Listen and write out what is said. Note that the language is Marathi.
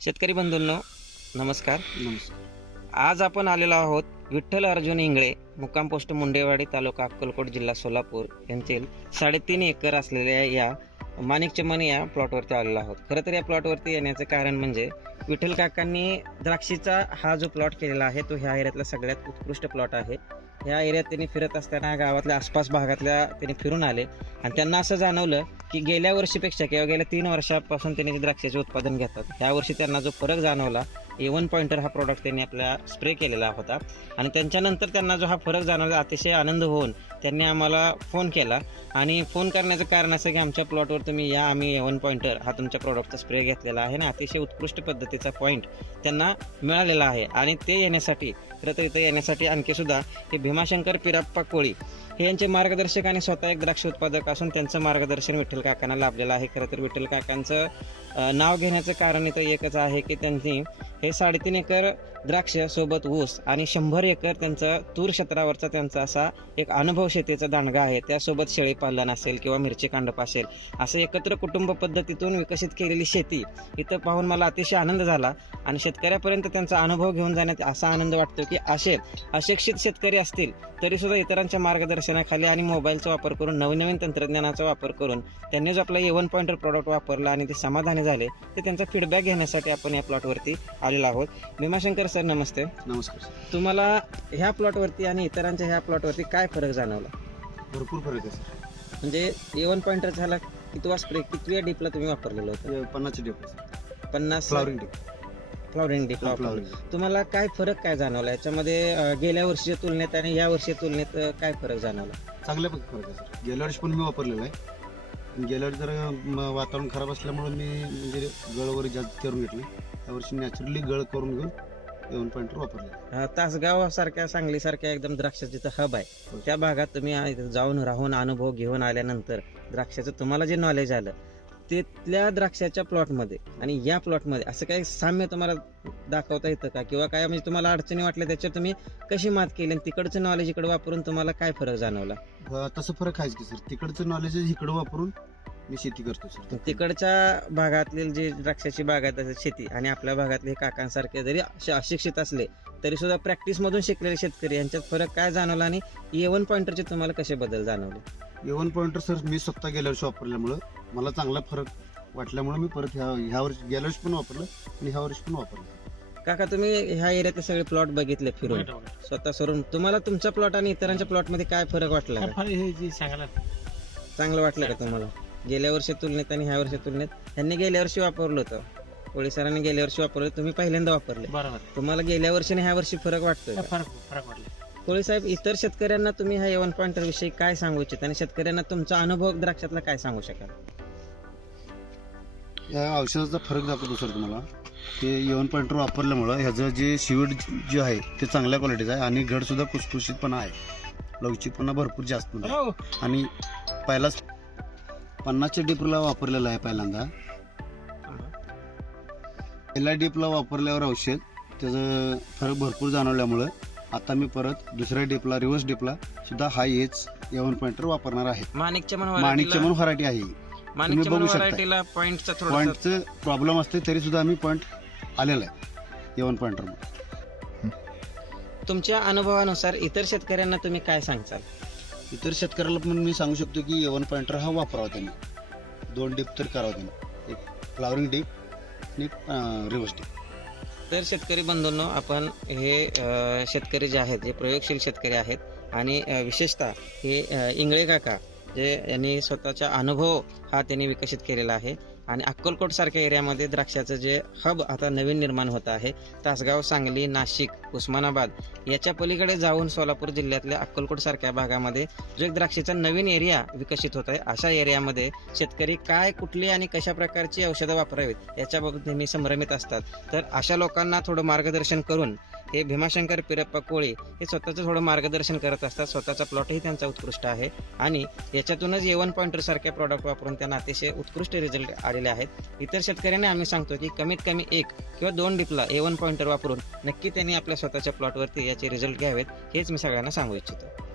शेतकरी बंधूंनो नमस्कार. नमस्कार. आज आपण आलेलो आहोत विठ्ठल अर्जुन इंगळे मुक्काम पोस्ट मुंडेवाडी तालुका अक्कलकोट जिल्हा सोलापूर यांतील साडेतीन एकर असलेल्या या माणिक चमन या प्लॉटवरती आलेलो आहोत. खरं तर या प्लॉटवरती येण्याचं कारण म्हणजे विठ्ठल काकांनी द्राक्षीचा हा जो प्लॉट केलेला आहे तो ह्या एरियातला सगळ्यात उत्कृष्ट प्लॉट आहे. ह्या एरियात त्यांनी फिरत असताना गावातल्या आसपास भागातल्या त्यांनी फिरून आले. आणि त्यांना असं जाणवलं की गेल्या वर्षीपेक्षा किंवा गेल्या तीन वर्षापासून त्यांनी द्राक्षाचे उत्पादन घेतात. त्यावर्षी त्यांना जो फरक जाणवला ए वन पॉईंटर हा प्रॉडक्ट त्यांनी आपल्या स्प्रे केलेला होता. आणि त्यांच्यानंतर त्यांना जो हा फरक जाणवला अतिशय आनंद होऊन त्यांनी आम्हाला फोन केला. आणि फोन करण्याचं कारण असं की आमच्या प्लॉटवर तुम्ही या आम्ही ए वन पॉईंटर हा तुमच्या प्रॉडक्टचा स्प्रे घेतलेला आहे ना. अतिशय उत्कृष्ट पद्धतीचा पॉईंट त्यांना मिळालेला आहे. आणि ते येण्यासाठी खरं तर इथं येण्यासाठी आणखी सुद्धा हे भीमाशंकर पिराप्पा कोळी हे यांचे मार्गदर्शक आणि स्वतः एक द्राक्ष उत्पादक असून त्यांचं मार्गदर्शन विठ्ठल काकांना लाभलेलं आहे. खरं तर विठ्ठल काकांचं नाव घेण्याचं कारण इथं एकच आहे की त्यांनी हे साडेतीन एकर द्राक्ष सोबत ऊस आणि शंभर एकर त्यांचं तूर क्षेत्रावरचा त्यांचा असा एक अनुभव शेतीचा दांडगा आहे. त्यासोबत शेळीपालन असेल किंवा मिरची कांडप असेल असं एकत्र कुटुंब पद्धतीतून विकसित केलेली शेती इथं पाहून मला अतिशय आनंद झाला. आणि शेतकऱ्यापर्यंत त्यांचा अनुभव घेऊन जाण्यात असा आनंद वाटतो की असे अशिक्षित शेतकरी असतील तरीसुद्धा इतरांच्या मार्गदर्शनाखाली आणि मोबाईलचा वापर करून नवनवीन तंत्रज्ञानाचा वापर करून त्यांनी जो आपला एवन पॉईंटर प्रॉडक्ट वापरला आणि ते समाधानी झाले तर त्यांचा फीडबॅक घेण्यासाठी आपण या प्लॉटवरती आलेलो आहोत. भीमाशंकर सर नमस्ते. नमस्कार सर. तुम्हाला ह्या प्लॉटवरती आणि इतरांच्या ह्या प्लॉटवरती काय फरक जाणवला? भरपूर फरक आहे सर. म्हणजे ए वन पॉईंटर झाला कितवा स्प्रे कितव्या डीपला तुम्ही वापरलेलं होतं? हे पन्नासचे डेप सर. पन्नास फ्लावरिंग डेप फ्लॉवरिंग डीप फ्लावरिंग तुम्हाला काय फरक काय जाणवला? याच्यामध्ये अं, गेल्या वर्षीच्या तुलनेत आणि या वर्षीच्या तुलनेत अं, काय फरक जाणवला? चांगल्यापैकी फरक आहे सर. गेल्या वर्षी पण मी वापरलेलं आहे. पण गेल्या वर्षी जरा म, वातावरण खराब असल्यामुळे मी म्हणजे गळ वगैरे जास्त करून घेतली यावर्षी नॅचरली गळ करून घेऊन येऊन पॉईंटर वापरले. अं, तासगाव सारख्या सांगली सारख्या एकदम द्राक्षाचं हब आहे. त्या भागात तुम्ही आ- इथं जाऊन राहून अनुभव घेऊन आल्यानंतर द्राक्षाचं तुम्हाला जे नॉलेज आलं तिथल्या द्राक्षाच्या प्लॉटमध्ये आणि या प्लॉटमध्ये असं काही साम्य तुम्हाला दाखवता येतं का? किंवा काय म्हणजे तुम्हाला अडचणी वाटल्या त्याच्यावर तुम्ही कशी मात केली आणि तिकडचं नॉलेज इकडे वापरून तुम्हाला काय फरक जाणवला? तसं फरक आहेच की सर तिकडचं नॉलेज इकडं वापरून मी शेती करतो सर तिकडच्या भागातील जे द्राक्षाची बागायत असेल शेती. आणि आपल्या भागातले हे काकांसारखे जरी अशे अशिक्षित असले तरी सुद्धा प्रॅक्टिस मधून शिकलेले शेतकरी यांच्यात फरक काय जाणवला आणि ए वन पॉईंटरचे तुम्हाला कसे बदल जाणवले? येवन पॉईंटर सर मी स्वतः गेल्या वर्षी वापरल्यामुळं मला चांगला फरक वाटल्यामुळे मी परत ह्या ह्या वर्षी गेल्या वर्षी पण वापरलं आणि ह्या वर्षी पण वापरलं. काका तुम्ही ह्या एरियातले सगळे प्लॉट बघितले फिरून. स्वतः सरून तुम्हाला तुमचा प्लॉट आणि इतरांच्या प्लॉटमध्ये काय फरक वाटला? का? हे जे सांगायला चांगलं वाटलं का तुम्हाला? गेल्या वर्षी तुलनेत आणि ह्या वर्षी तुलनेत त्यांनी गेल्या वर्षी वापरलं होतं. कोळी सरांनी गेल्या वर्षी वापरलं तुम्ही पहिल्यांदा वापरले. बरोबर. तुम्हाला गेल्या वर्षी आणि ह्या वर्षी फरक वाटतोय का? फरक फरक वाटला. कोळी साहेब इतर शेतकऱ्यांना तुम्ही ह्या एवन पॉइंटर विषयी काय सांगू इच्छिता? आणि शेतकऱ्यांना तुमचा अनुभव द्राक्षातला काय सांगू शकाल? या औषधाचा फरक दाखवतो सर तुम्हाला. ते येवन पॉईंटर वापरल्यामुळं ह्याचं जे शिवड जे आहे ते चांगल्या क्वालिटीचं आहे आणि घड सुद्धा खुसखुशीतपणा आहे. लवचिकपणा भरपूर जास्त आहे. आणि पहिलाच पन्नासच्या डिपला वापरलेला आहे पहिल्यांदा. पहिल्या डिपला वापरल्यावर औषध त्याचं फरक भरपूर जाणवल्यामुळं आता मी परत दुसऱ्या डिपला रिव्हर्स डिपला सुद्धा हा हेच येवन पॉईंटर वापरणार आहे. माणिकच्या माणिकचे म्हणून व्हरायटी आहे. ही. माणिकच्या बघू. व्हरायटीला पॉईंटचा थोडा पॉईंटचं प्रॉब्लेम असते तरी सुद्धा आम्ही पॉईंट आलेला आहे येवन पॉईंटर तुमच्या अनुभवानुसार इतर शेतकऱ्यांना तुम्ही काय सांगचाल इतर शेतकऱ्याला पण मी सांगू शकतो की येवन पॉइंटर हा वापरावा त्यांनी. दोन डीप तर करावा त्यांनी. एक फ्लावरिंग डीप आणि रिव्हर्स डीप तर शेतकरी बंधूंनो आपण हे शेतकरी जे आहेत जे प्रयोगशील शेतकरी आहेत आणि विशेषतः हे इंगळे काका जे यांनी स्वतःचा अनुभव हा त्यांनी विकसित केलेला आहे. आणि अक्कलकोट सारख्या एरियामध्ये द्राक्षाचं जे हब आता नवीन निर्माण होत आहे तासगाव सांगली नाशिक उस्मानाबाद याच्या पलीकडे जाऊन सोलापूर जिल्ह्यातल्या अक्कलकोट सारख्या भागामध्ये जो एक द्राक्षाचा नवीन एरिया विकसित होत आहे अशा एरियामध्ये शेतकरी काय कुठली आणि कशा प्रकारची औषधं वापरावीत याच्याबाबत नेहमी संभ्रमित असतात. तर अशा लोकांना थोडं मार्गदर्शन करून हे भीमाशंकर पिरप्पा कोळी हे स्वतःचं थोडं मार्गदर्शन करत असतात. स्वतःचा प्लॉटही त्यांचा उत्कृष्ट आहे. आणि याच्यातूनच ए वन प्रॉडक्ट वापरून त्यांना अतिशय उत्कृष्ट रिझल्ट आलेले आहेत. इतर शेतकऱ्यांना आम्ही सांगतो की कमीत कमी एक किंवा दोन डिपला ए वन पॉईंटर वापरून नक्की त्यांनी आपल्या स्वतःच्या प्लॉटवरती याचे रिझल्ट घ्यावेत हेच मी सगळ्यांना सांगू इच्छितो.